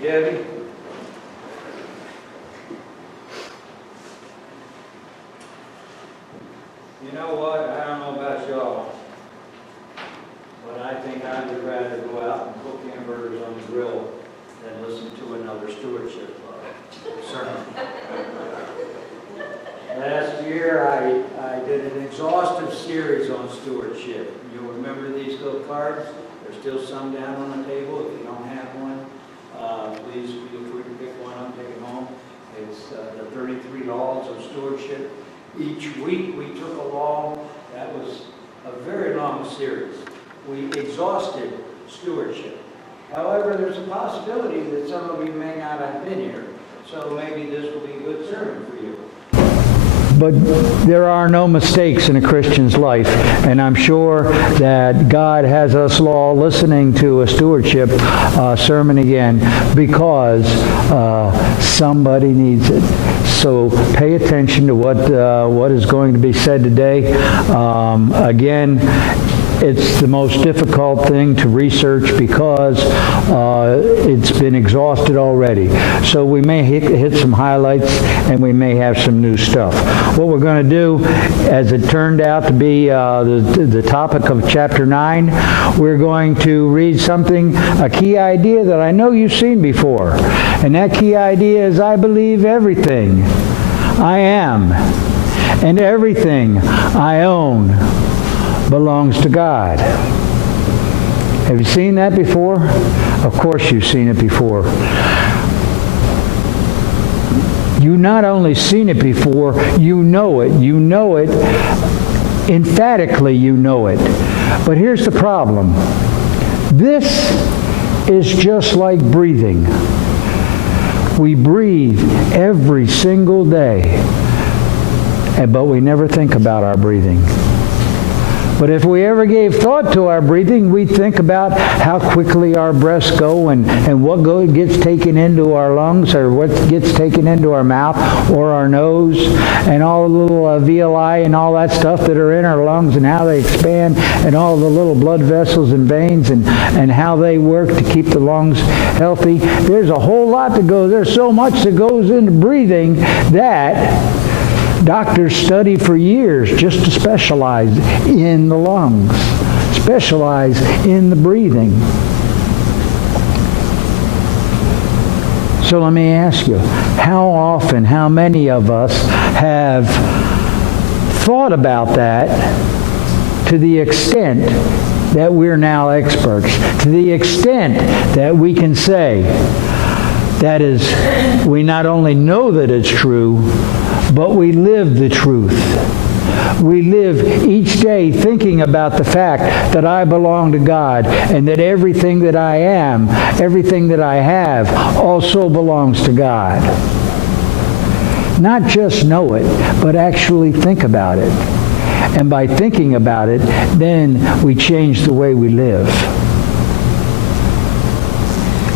you, Debbie. You know what? I don't know about y'all, but I think I would rather go out and cook hamburgers on the grill than listen to another stewardship sermon. Last year, I did an exhaustive series on stewardship. You'll remember these little cards. There's still some down on the table. If you don't have one, please feel free to pick one up, take it home. It's the 33 Laws of Stewardship. Each week we took a law. That was a very long series. We exhausted stewardship. However, there's a possibility that some of you may not have been here, so maybe this will be a good sermon for you. But there are no mistakes in a Christian's life, and I'm sure that God has us all listening to a stewardship sermon again because somebody needs it. So pay attention to what is going to be said today. Again, it's the most difficult thing to research because it's been exhausted already. So we may hit some highlights and we may have some new stuff. What we're going to do, as it turned out to be the topic of chapter 9, we're going to read a key idea that I know you've seen before. And that key idea is, I believe everything I am and everything I own belongs to God. Have you seen that before? Of course you've seen it before. You not only seen it before, you know it. You know it. Emphatically you know it. But here's the problem. This is just like breathing. We breathe every single day, but we never think about our breathing. But if we ever gave thought to our breathing, we'd think about how quickly our breaths go and what gets taken into our lungs or what gets taken into our mouth or our nose and all the little alveoli and all that stuff that are in our lungs and how they expand and all the little blood vessels and veins and how they work to keep the lungs healthy. There's a whole lot that goes. There's so much that goes into breathing that doctors study for years just to specialize in the lungs, specialize in the breathing. So let me ask you, how often, how many of us have thought about that to the extent that we're now experts, to the extent that we can say, that is, we not only know that it's true, but we live the truth. We live each day thinking about the fact that I belong to God and that everything that I am, everything that I have, also belongs to God. Not just know it, but actually think about it. And by thinking about it, then we change the way we live.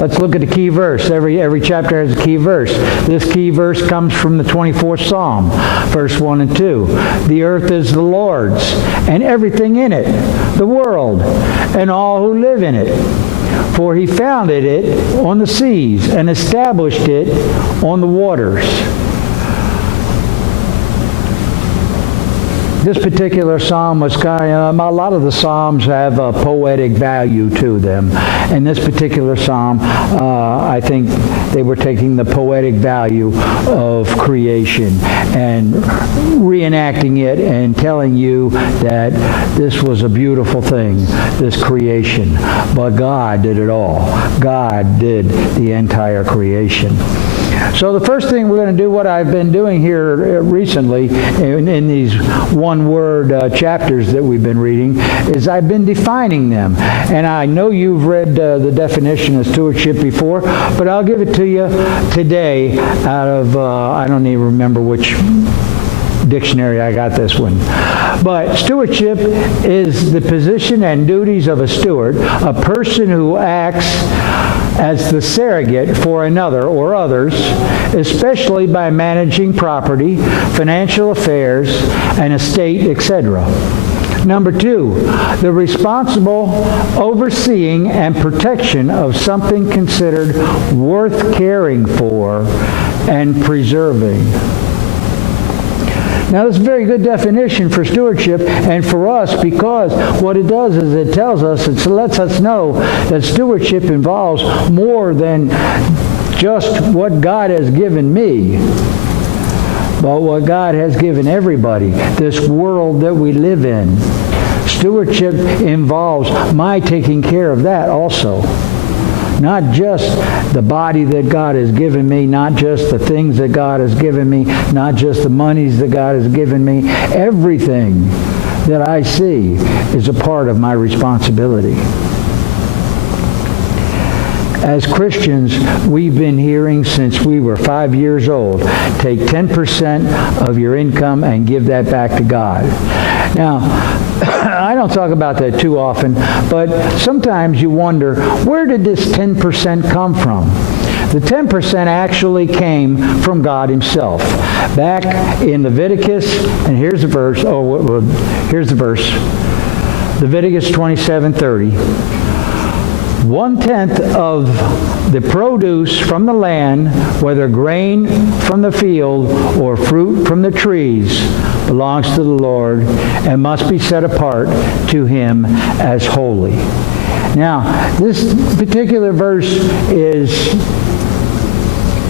Let's look at the key verse. Every chapter has a key verse. This key verse comes from the 24th Psalm, verse 1 and 2. The earth is the Lord's, and everything in it, the world, and all who live in it. For he founded it on the seas and established it on the waters. This particular psalm was a lot of the psalms have a poetic value to them. And this particular psalm, I think they were taking the poetic value of creation and reenacting it and telling you that this was a beautiful thing, this creation. But God did it all. God did the entire creation. So the first thing we're going to do, what I've been doing here recently in these one-word chapters that we've been reading, is I've been defining them. And I know you've read the definition of stewardship before, but I'll give it to you today out of, I don't even remember which dictionary I got this one. But stewardship is the position and duties of a steward, a person who acts as the surrogate for another or others, especially by managing property, financial affairs, an estate, etc. Number 2, the responsible overseeing and protection of something considered worth caring for and preserving. Now, this is a very good definition for stewardship and for us, because what it does is it tells us, it lets us know that stewardship involves more than just what God has given me, but what God has given everybody, this world that we live in. Stewardship involves my taking care of that also. Not just the body that God has given me, not just the things that God has given me, not just the monies that God has given me. Everything that I see is a part of my responsibility. As Christians, we've been hearing since we were 5 years old, take 10% of your income and give that back to God. Now, I don't talk about that too often, but sometimes you wonder, where did this 10% come from? The 10% actually came from God himself. Back in Leviticus, and here's the verse, here's the verse, Leviticus 27:30. 1/10 of the produce from the land, whether grain from the field or fruit from the trees, belongs to the Lord and must be set apart to him as holy. Now, this particular verse is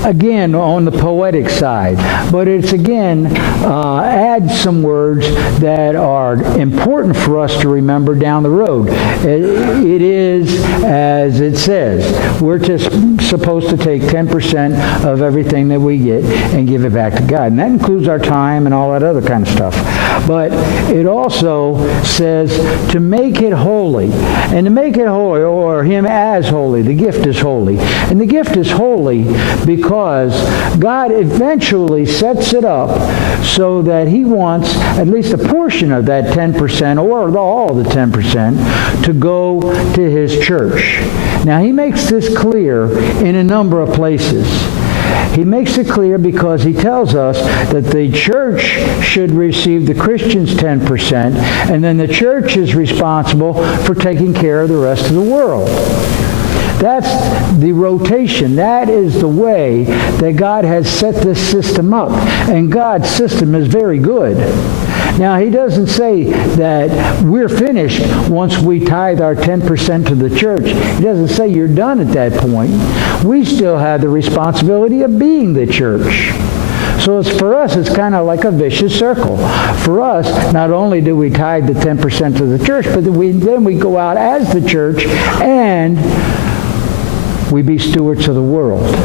again on the poetic side, but it's again adds some words that are important for us to remember down the road. It is as it says. We're just supposed to take 10% of everything that we get and give it back to God, and that includes our time and all that other kind of stuff. But it also says to make it holy, and to make it holy, or him as holy. The gift is holy, and the gift is holy because God eventually sets it up so that he wants at least a portion of that 10% or all the 10% to go to his church. Now, he makes this clear in a number of places. He makes it clear because he tells us that the church should receive the Christians' 10%, and then the church is responsible for taking care of the rest of the world. That's the rotation. That is the way that God has set this system up. And God's system is very good. Now, he doesn't say that we're finished once we tithe our 10% to the church. He doesn't say you're done at that point. We still have the responsibility of being the church. So for us, it's kind of like a vicious circle. For us, not only do we tithe the 10% to the church, but then we go out as the church and we be stewards of the world.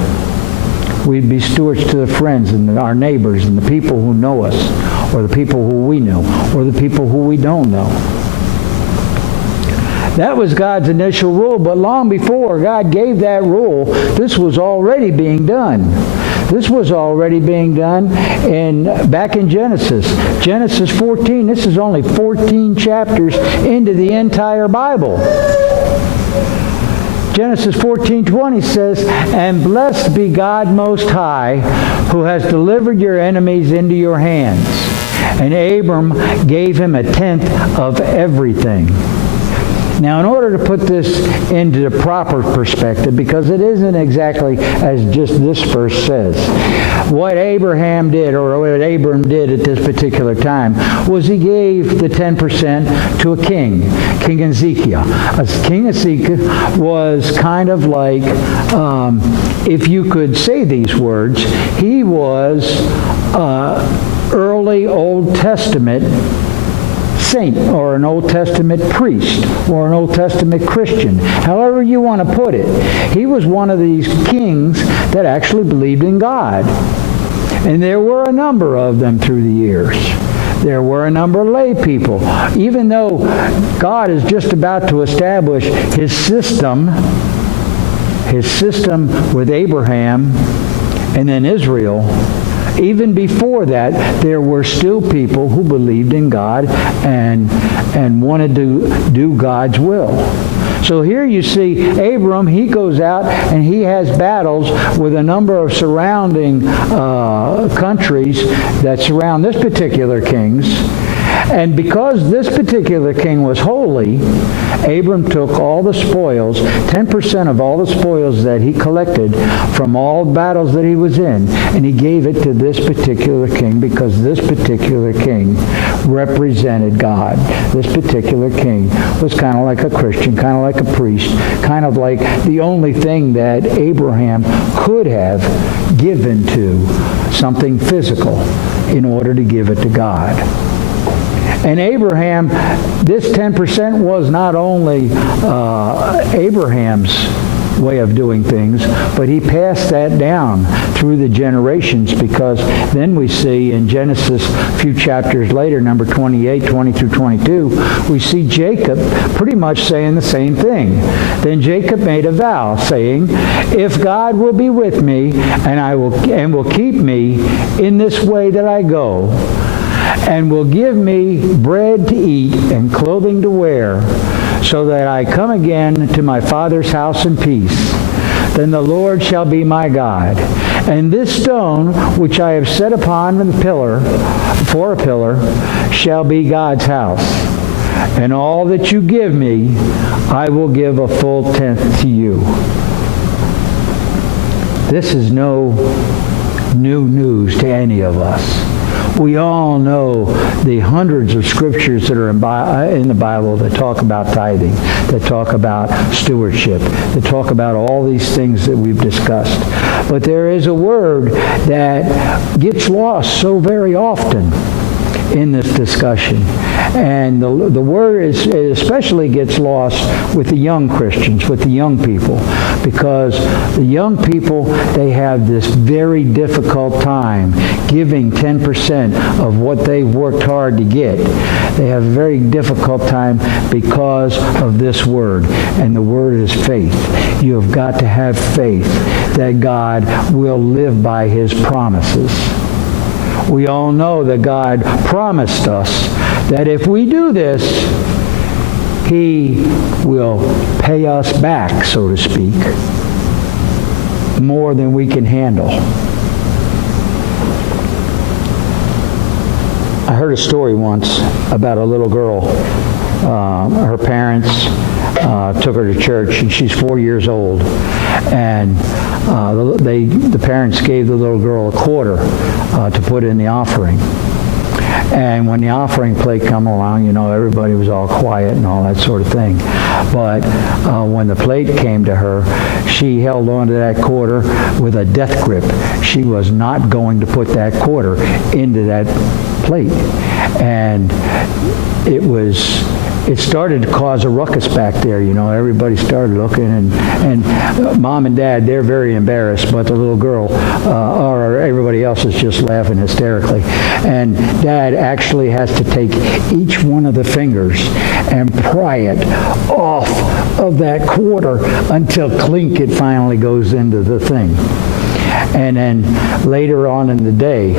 We'd be stewards to the friends and our neighbors and the people who know us, or the people who we know, or the people who we don't know. That was God's initial rule, but long before God gave that rule, this was already being done. This was already being done back in Genesis. Genesis 14, this is only 14 chapters into the entire Bible. Genesis 14:20 says, "And blessed be God Most High, who has delivered your enemies into your hands." And Abram gave him 1/10 of everything. Now, in order to put this into the proper perspective, because it isn't exactly as just this verse says, what Abraham did, or what Abram did at this particular time, was he gave the 10% to a king, King Ezekiel. King Ezekiel was kind of like, if you could say these words, he was early Old Testament saint, or an Old Testament priest, or an Old Testament Christian, however you want to put it. He was one of these kings that actually believed in God. And there were a number of them through the years. There were a number of lay people. Even though God is just about to establish his system with Abraham and then Israel, even before that, there were still people who believed in God and wanted to do God's will. So here you see Abram, he goes out and he has battles with a number of surrounding countries that surround this particular kings. And because this particular king was holy, Abram took all the spoils, 10% of all the spoils that he collected from all battles that he was in, and he gave it to this particular king because this particular king represented God. This particular king was kind of like a Christian, kind of like a priest, kind of like the only thing that Abraham could have given to, something physical, in order to give it to God. And Abraham, this 10% was not only Abraham's way of doing things, but he passed that down through the generations, because then we see in Genesis a few chapters later, number 28, 20 through 22, we see Jacob pretty much saying the same thing. Then Jacob made a vow, saying, if God will be with me and will keep me in this way that I go, and will give me bread to eat and clothing to wear, so that I come again to my father's house in peace, then the Lord shall be my God. And this stone which I have set upon the pillar, for a pillar, shall be God's house. And all that you give me, I will give a full tenth to you. This is no new news to any of us. We all know the hundreds of scriptures that are in the Bible that talk about tithing, that talk about stewardship, that talk about all these things that we've discussed. But there is a word that gets lost so very often in this discussion. And the word it especially gets lost with the young Christians, with the young people, because the young people, they have this very difficult time giving 10% of what they've worked hard to get. They have a very difficult time because of this word, and the word is faith. You have got to have faith that God will live by his promises. We all know that God promised us that if we do this, he will pay us back, so to speak, more than we can handle. I heard a story once about a little girl. Her parents took her to church, and she's 4 years old. And the parents gave the little girl a quarter to put in the offering. And when the offering plate come along, you know, everybody was all quiet and all that sort of thing. But when the plate came to her, she held on to that quarter with a death grip. She was not going to put that quarter into that plate. And it started to cause a ruckus back there. You know, everybody started looking, and Mom and Dad, they're very embarrassed, but the little girl or everybody else is just laughing hysterically. And Dad actually has to take each one of the fingers and pry it off of that quarter until clink, it finally goes into the thing. And then later on in the day,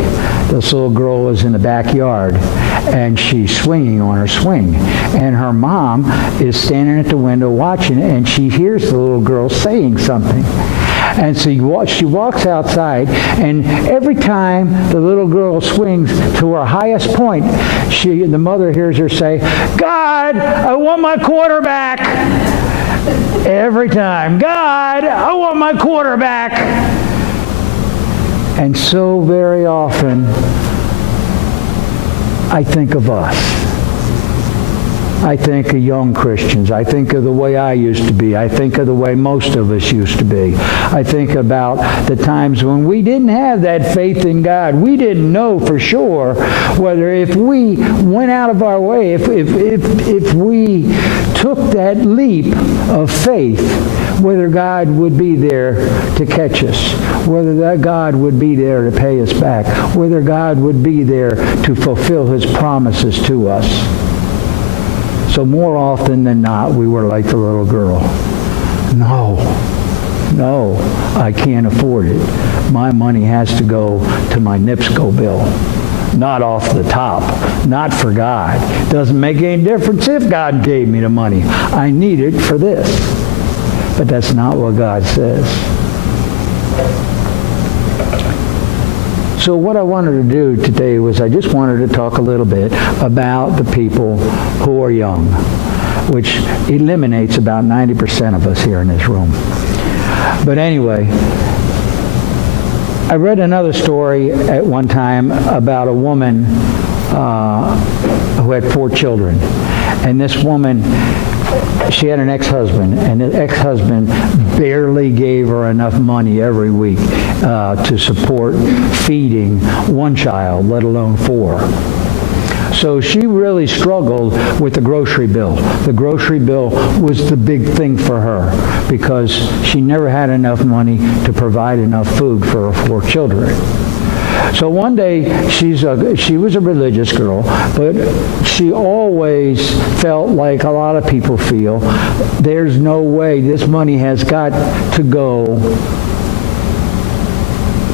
this little girl was in the backyard, and she's swinging on her swing. And her mom is standing at the window watching it, and she hears the little girl saying something. And so she walks outside, and every time the little girl swings to her highest point, the mother hears her say, God, I want my quarter back. Every time, God, I want my quarter back. And so very often, I think of us. I think of young Christians. I think of the way I used to be. I think of the way most of us used to be. I think about the times when we didn't have that faith in God. We didn't know for sure whether if we went out of our way, if we took that leap of faith, whether God would be there to catch us, whether that God would be there to pay us back, whether God would be there to fulfill his promises to us. So more often than not, we were like the little girl. No, I can't afford it. My money has to go to my NIPSCO bill. Not off the top. Not for God. Doesn't make any difference if God gave me the money. I need it for this. But that's not what God says. So what I wanted to do today was I just wanted to talk a little bit about the people who are young, which eliminates about 90% of us here in this room. But anyway, I read another story at one time about a woman who had 4 children. And this woman, she had an ex-husband, and the ex-husband barely gave her enough money every week to support feeding one child, let alone 4. So she really struggled with the grocery bill. The grocery bill was the big thing for her because she never had enough money to provide enough food for her 4 children. So one day, she was a religious girl, but she always felt like a lot of people feel, there's no way, this money has got to go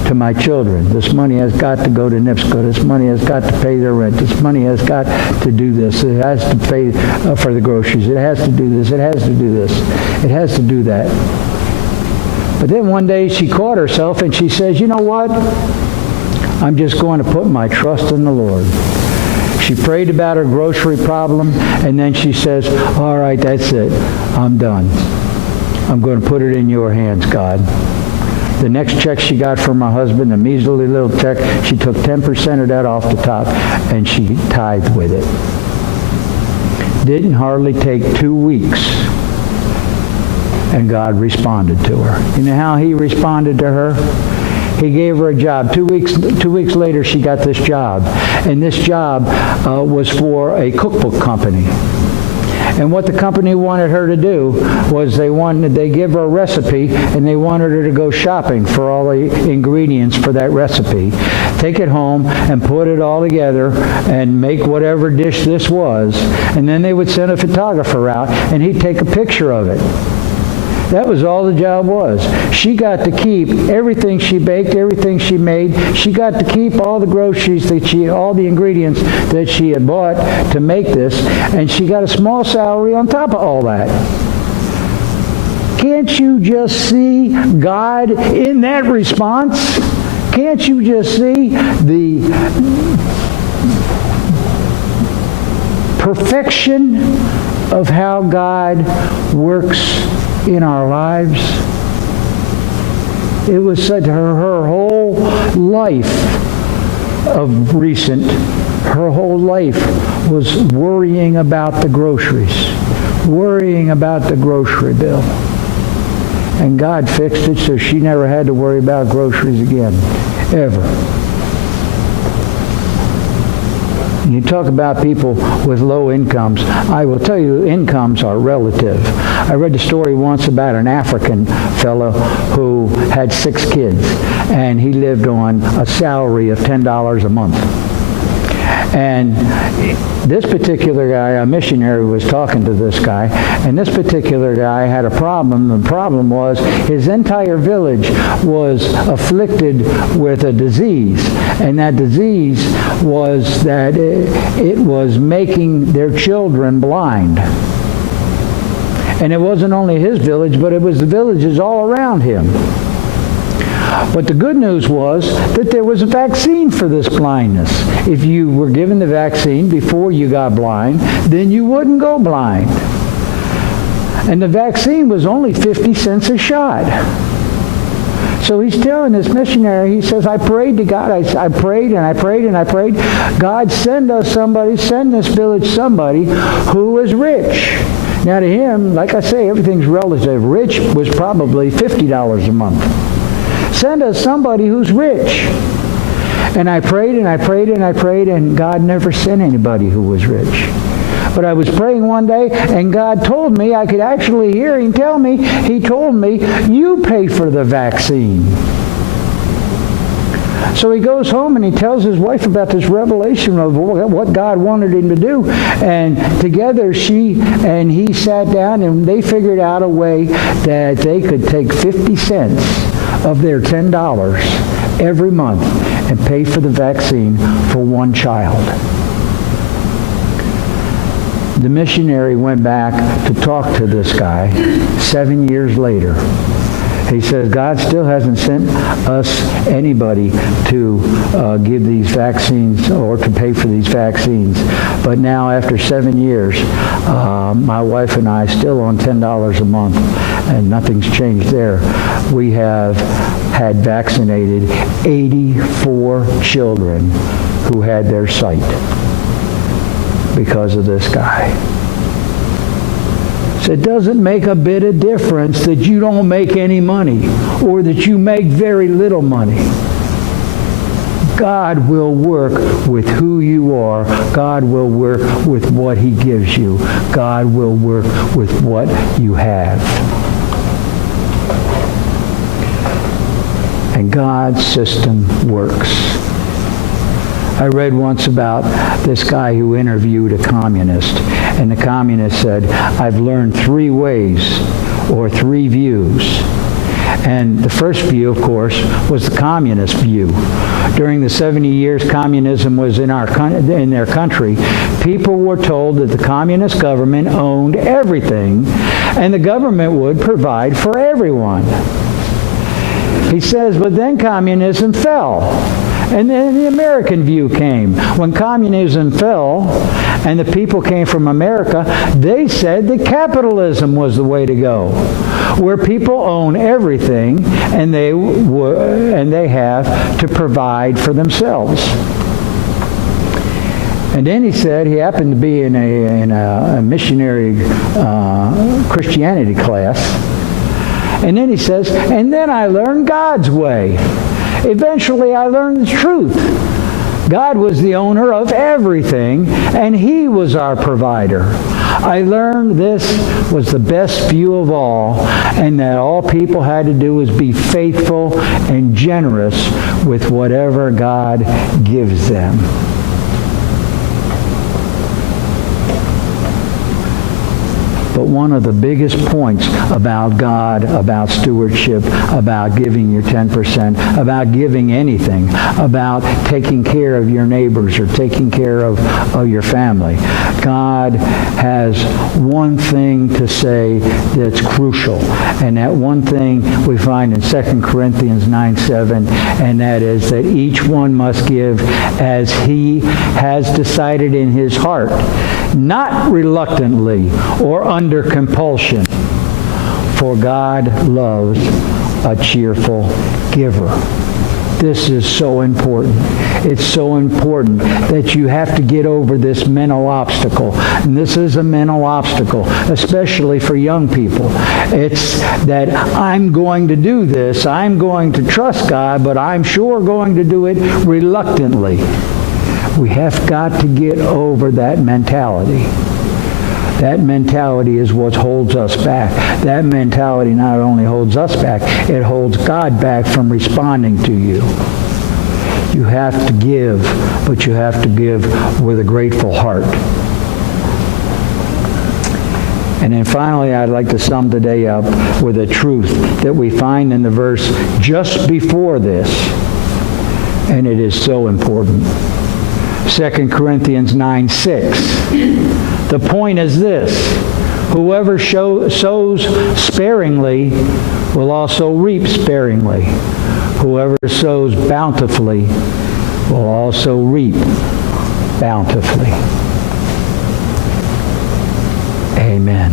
to my children. This money has got to go to NIPSCO. This money has got to pay their rent. This money has got to do this. It has to pay for the groceries. It has to do this. It has to do this. It has to do that. But then one day she caught herself and she says, you know what? I'm just going to put my trust in the Lord. She prayed about her grocery problem, and then she says, all right, that's it. I'm done. I'm going to put it in your hands, God. The next check she got from her husband, a measly little check, she took 10% of that off the top, and she tithed with it. Didn't hardly take 2 weeks, and God responded to her. You know how he responded to her? He gave her a job. 2 weeks later, she got this job. And this job was for a cookbook company. And what the company wanted her to do was they give her a recipe, and they wanted her to go shopping for all the ingredients for that recipe. Take it home and put it all together and make whatever dish this was. And then they would send a photographer out, and he'd take a picture of it. That was all the job was. She got to keep everything she baked, everything she made. She got to keep all the groceries all the ingredients that she had bought to make this, and she got a small salary on top of all that. Can't you just see God in that response? Can't you just see the perfection of how God works in our lives? It was said to her whole life of recent, her whole life was worrying about the groceries, worrying about the grocery bill. And God fixed it so she never had to worry about groceries again, ever. You talk about people with low incomes. I will tell you, incomes are relative. I read the story once about an African fellow who had 6 kids, and he lived on a salary of $10 a month. And this particular guy, a missionary, was talking to this guy, and this particular guy had a problem. The problem was his entire village was afflicted with a disease, and that disease was that it was making their children blind. And it wasn't only his village, but it was the villages all around him. But the good news was that there was a vaccine for this blindness. If you were given the vaccine before you got blind, then you wouldn't go blind. And the vaccine was only 50 cents a shot. So he's telling this missionary, he says, I prayed to God. I prayed and I prayed and I prayed. God, send us somebody, send this village somebody who is rich. Now to him, like I say, everything's relative. Rich was probably $50 a month. Send us somebody who's rich. And I prayed and I prayed and I prayed, and God never sent anybody who was rich. But I was praying one day, and God told me, I could actually hear him tell me, he told me, you pay for the vaccine. So he goes home and he tells his wife about this revelation of what God wanted him to do. And together she and he sat down, and they figured out a way that they could take 50 cents of their $10 every month and pay for the vaccine for one child. The missionary went back to talk to this guy 7 years later. He says God still hasn't sent us anybody to give these vaccines or to pay for these vaccines. But now, after 7 years, my wife and I still on $10 a month, and nothing's changed there. We have had vaccinated 84 children who had their sight because of this guy. So it doesn't make a bit of difference that you don't make any money or that you make very little money. God will work with who you are. God will work with what He gives you. God will work with what you have. And God's system works. I read once about this guy who interviewed a communist, and the communist said, I've learned 3 ways or 3 views. And the first view, of course, was the communist view. During the 70 years communism was in their country, people were told that the communist government owned everything, and the government would provide for everyone. He says, but then communism fell. And then the American view came. When communism fell and the people came from America, they said that capitalism was the way to go, where people own everything and they have to provide for themselves. And then he said he happened to be in a missionary Christianity class. And then he says, and then I learned God's way. Eventually, I learned the truth. God was the owner of everything, and He was our provider. I learned this was the best view of all, and that all people had to do was be faithful and generous with whatever God gives them. But one of the biggest points about God, about stewardship, about giving your 10%, about giving anything, about taking care of your neighbors or taking care of your family, God has one thing to say that's crucial. And that one thing we find in 2 Corinthians 9:7, and that is that each one must give as he has decided in his heart, not reluctantly or under compulsion, for God loves a cheerful giver. This is so important. It's so important that you have to get over this mental obstacle. And this is a mental obstacle, especially for young people. It's that I'm going to do this, I'm going to trust God, but I'm sure going to do it reluctantly. We have got to get over that mentality. That mentality is what holds us back. That mentality not only holds us back, it holds God back from responding to you. You have to give, but you have to give with a grateful heart. And then finally, I'd like to sum today up with a truth that we find in the verse just before this, and it is so important. 2 Corinthians 9:6. The point is this: whoever sows sparingly will also reap sparingly. Whoever sows bountifully will also reap bountifully. Amen.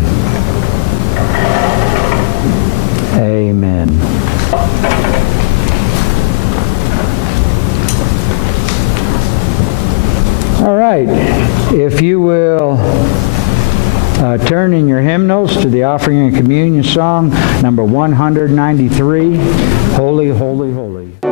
Amen. All right, if you will turn in your hymnals to the Offering and Communion song, number 193, Holy, Holy, Holy.